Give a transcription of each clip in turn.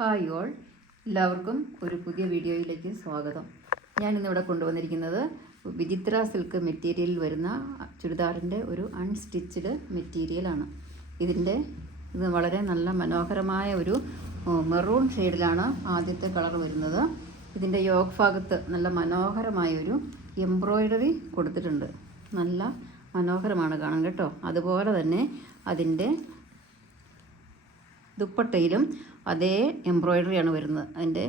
Hi all, എല്ലാവർക്കും ഒരു പുതിയ വീഡിയോയിലേക്ക് സ്വാഗതം. ഞാനിന്നിവിടെ കൊണ്ടുവന്നിരിക്കുന്നത് വിചിത്ര സിൽക്ക് മെറ്റീരിയലിൽ വരുന്ന ചുരിദാറിൻ്റെ ഒരു അൺസ്റ്റിച്ച്ഡ് മെറ്റീരിയലാണ്. ഇത് വളരെ നല്ല മനോഹരമായ ഒരു മെറൂൺ ഷെയ്ഡിലാണ് ആദ്യത്തെ കളർ വരുന്നത്. ഇതിൻ്റെ യോഗ് ഭാഗത്ത് നല്ല മനോഹരമായൊരു എംബ്രോയ്ഡറി കൊടുത്തിട്ടുണ്ട്. നല്ല മനോഹരമാണ് കാണാൻ കേട്ടോ. അതുപോലെ തന്നെ അതിൻ്റെ ദുപ്പട്ടയിലും അതേ എംബ്രോയ്ഡറിയാണ് വരുന്നത്. അതിൻ്റെ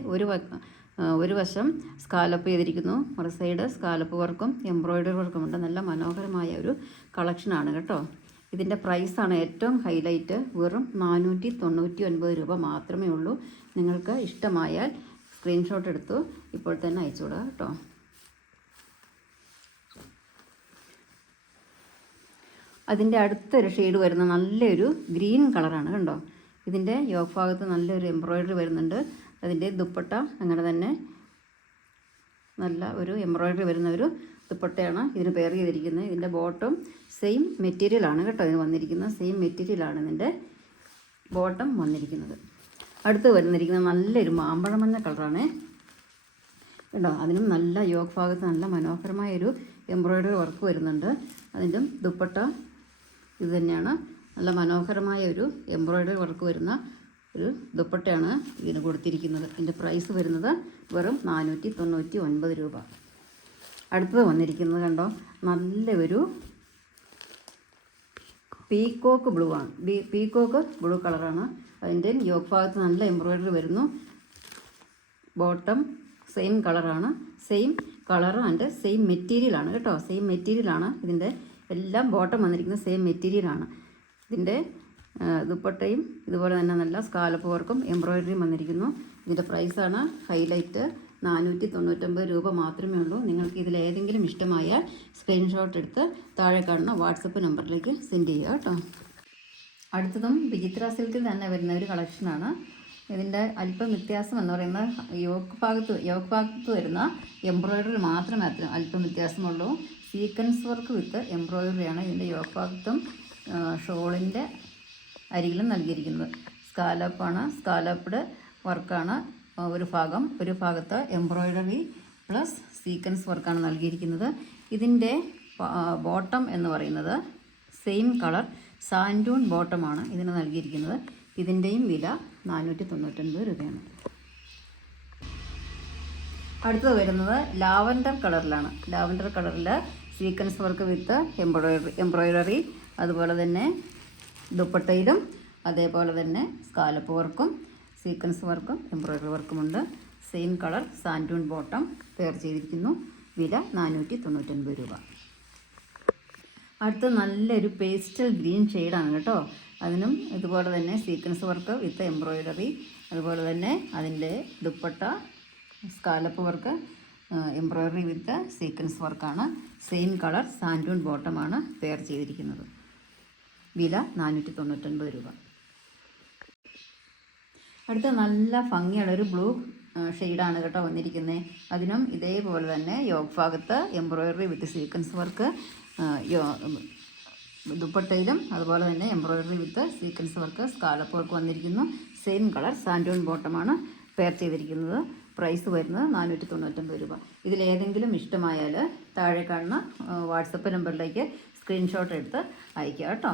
ഒരു വശം സ്കാലപ്പ് ചെയ്തിരിക്കുന്നു, മറു സൈഡ് സ്കാലപ്പ് വർക്കും എംബ്രോയ്ഡറി വർക്കുമുണ്ട്. നല്ല മനോഹരമായ ഒരു കളക്ഷനാണ് കേട്ടോ. ഇതിൻ്റെ പ്രൈസാണ് ഏറ്റവും ഹൈലൈറ്റ്. വെറും 499 രൂപ മാത്രമേ ഉള്ളൂ. നിങ്ങൾക്ക് ഇഷ്ടമായാൽ സ്ക്രീൻഷോട്ട് എടുത്തു ഇപ്പോൾ തന്നെ അയച്ചുകൂടാ കേട്ടോ. അതിൻ്റെ അടുത്തൊരു ഷെയ്ഡ് വരുന്ന നല്ലൊരു ഗ്രീൻ കളറാണ് കണ്ടോ. ഇതിൻ്റെ യോഗ് ഭാഗത്ത് നല്ലൊരു എംബ്രോയ്ഡറി വരുന്നുണ്ട്. അതിൻ്റെ ദുപ്പട്ട അങ്ങനെ തന്നെ നല്ല ഒരു എംബ്രോയ്ഡറി വരുന്ന ഒരു ദുപ്പട്ടയാണ് ഇതിന് പെയർ ചെയ്തിരിക്കുന്നത്. ഇതിൻ്റെ ബോട്ടം സെയിം മെറ്റീരിയലാണ് കേട്ടോ. ഇതിന് വന്നിരിക്കുന്നത് സെയിം മെറ്റീരിയലാണ് ഇതിൻ്റെ ബോട്ടം വന്നിരിക്കുന്നത്. അടുത്ത് വന്നിരിക്കുന്നത് നല്ലൊരു മാമ്പഴമഞ്ഞ കളറാണ് കേട്ടോ. അതിനും നല്ല യോഗ് ഭാഗത്ത് നല്ല മനോഹരമായൊരു എംബ്രോയ്ഡറി വർക്ക് വരുന്നുണ്ട്. അതിൻ്റെ ദുപ്പട്ട ഇത് തന്നെയാണ്. നല്ല മനോഹരമായ ഒരു എംബ്രോയ്ഡറി വർക്ക് വരുന്ന ഒരു ദുപ്പട്ടയാണ് ഇതിന് കൊടുത്തിരിക്കുന്നത്. ഇതിൻ്റെ പ്രൈസ് വരുന്നത് വെറും 499 രൂപ. അടുത്തത് വന്നിരിക്കുന്നത് കണ്ടോ, നല്ലൊരു പീക്കോക്ക് ബ്ലൂ ആണ്. പീക്കോക്ക് ബ്ലൂ കളറാണ്. അതിൻ്റെ യോഗ് ഭാഗത്ത് നല്ല എംബ്രോയ്ഡറി വരുന്നു. ബോട്ടം സെയിം കളറാണ്. സെയിം കളർ ആൻഡ് സെയിം മെറ്റീരിയലാണ് കേട്ടോ. സെയിം മെറ്റീരിയലാണ്. ഇതിൻ്റെ എല്ലാം ബോട്ടം വന്നിരിക്കുന്നത് സെയിം മെറ്റീരിയലാണ്. ഇതിൻ്റെ ദുപ്പട്ടയും ഇതുപോലെ തന്നെ നല്ല സ്കാലപ്പ് വർക്കും എംബ്രോയ്ഡറിയും വന്നിരിക്കുന്നു. ഇതിൻ്റെ പ്രൈസാണ് ഹൈലൈറ്റ്. 499 രൂപ മാത്രമേ ഉള്ളൂ. നിങ്ങൾക്ക് ഇതിലേതെങ്കിലും ഇഷ്ടമായാൽ സ്ക്രീൻഷോട്ട് എടുത്ത് താഴെ കാണുന്ന വാട്സപ്പ് നമ്പറിലേക്ക് സെൻഡ് ചെയ്യുക കേട്ടോ. അടുത്തതും വിചിത്ര സിൽക്കിൽ തന്നെ വരുന്ന ഒരു കളക്ഷനാണ്. ഇതിൻ്റെ അല്പം വ്യത്യാസം എന്ന് പറയുന്നത് യോഗ് ഭാഗത്ത് വരുന്ന എംബ്രോയ്ഡറി മാത്രമേ അല്പം വ്യത്യാസമുള്ളൂ. സീക്വൻസ് വർക്ക് വിത്ത് എംബ്രോയ്ഡറിയാണ് ഇതിൻ്റെ യോഗ് ഭാഗത്തും ഷോളിൻ്റെ അരികിലും നൽകിയിരിക്കുന്നത്. സ്കാലപ്പാണ്, സ്കാലപ്പ്ഡ് വർക്കാണ് ഒരു ഭാഗത്ത് എംബ്രോയ്ഡറി പ്ലസ് സീക്വൻസ് വർക്കാണ് നൽകിയിരിക്കുന്നത്. ഇതിൻ്റെ ബോട്ടം എന്ന് പറയുന്നത് സെയിം കളർ സാൻഡൂൺ ബോട്ടമാണ് ഇതിന് നൽകിയിരിക്കുന്നത്. ഇതിൻ്റെയും വില 499 രൂപയാണ്. അടുത്തത് വരുന്നത് ലാവൻഡർ കളറിലാണ്. ലാവൻഡർ കളറിൽ സീക്വൻസ് വർക്ക് വിത്ത് എംബ്രോയ്ഡറി അതുപോലെ തന്നെ ദുപ്പട്ടയിലും അതേപോലെ തന്നെ സ്കാലപ്പ് വർക്കും സീക്വൻസ് വർക്കും എംബ്രോയ്ഡറി വർക്കുമുണ്ട്. Same colour santoon bottom pair ചെയ്തിരിക്കുന്നു. വില 499 രൂപ. അടുത്ത നല്ലൊരു പേസ്റ്റൽ ഗ്രീൻ ഷെയ്ഡാണ് കേട്ടോ. അതിനും ഇതുപോലെ തന്നെ സീക്വൻസ് വർക്ക് വിത്ത് എംബ്രോയ്ഡറി അതുപോലെ തന്നെ അതിൻ്റെ ദുപ്പട്ട സ്കാലപ്പ് വർക്ക് എംബ്രോയ്ഡറി വിത്ത് സീക്വൻസ് വർക്കാണ്. സെയിം കളർ സാൻഡൂൺ ബോട്ടമാണ് പെയർ ചെയ്തിരിക്കുന്നത്. വില 499 രൂപ. അടുത്ത നല്ല ഭംഗിയുള്ളൊരു ബ്ലൂ ഷെയ്ഡാണ് കേട്ടോ വന്നിരിക്കുന്നത്. അതിനും ഇതേപോലെ തന്നെ യോഗ് ഭാഗത്ത് എംബ്രോയ്ഡറി വിത്ത് സീക്വൻസ് വർക്ക് ദുപ്പട്ടയിലും അതുപോലെ തന്നെ എംബ്രോയ്ഡറി വിത്ത് സീക്വൻസ് വർക്ക് സ്കാലപ്പ് വർക്ക് വന്നിരിക്കുന്നു. സെയിം കളർ സാൻഡൂൺ ബോട്ടമാണ് പെയർ ചെയ്തിരിക്കുന്നത്. പ്രൈസ് വരുന്നത് 499 രൂപ. ഇതിലേതെങ്കിലും ഇഷ്ടമായാൽ താഴെ കാണുന്ന വാട്സപ്പ് നമ്പറിലേക്ക് സ്ക്രീൻഷോട്ട് എടുത്ത് അയയ്ക്കുക കേട്ടോ.